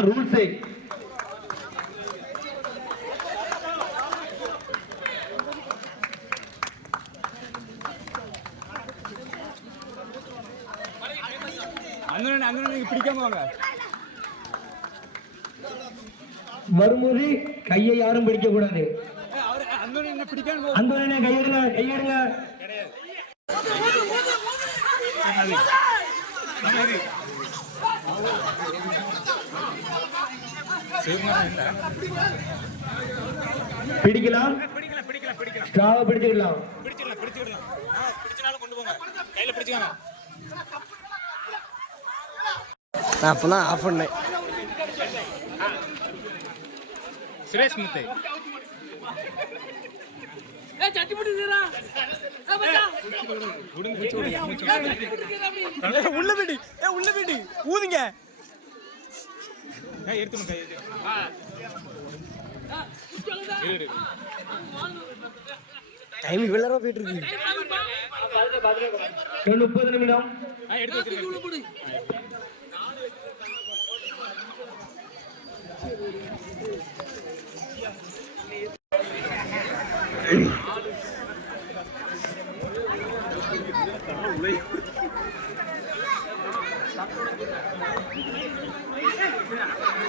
இதுதான் ரூல்ஸே. மறுமுறை கையை யாரும் பிடிக்க கூடாது அவர் அந்த என்ன பிடிக்காம அந்த கையெடுங்க கையெடுங்க. பிடிக்கல பிடிக்கல ஸ்ட்ராவை பிடிச்சிக்கலாம் பிடிச்சிடலாம் பிடிச்சிடலாம் பிடிச்சனாலும் கொண்டு போங்க கையில பிடிச்சுக்காங்க நான் அப்பதான் ஆஃப் பண்ணேன் சுரேஷ் முத்து உள்ள வீடு. ஏ உள்ள வீடு. ஊதுங்க. எடுத்துணும். டைம் இவ்வளோ போயிட்டு இருக்கு முப்பது நிமிடம் Thank.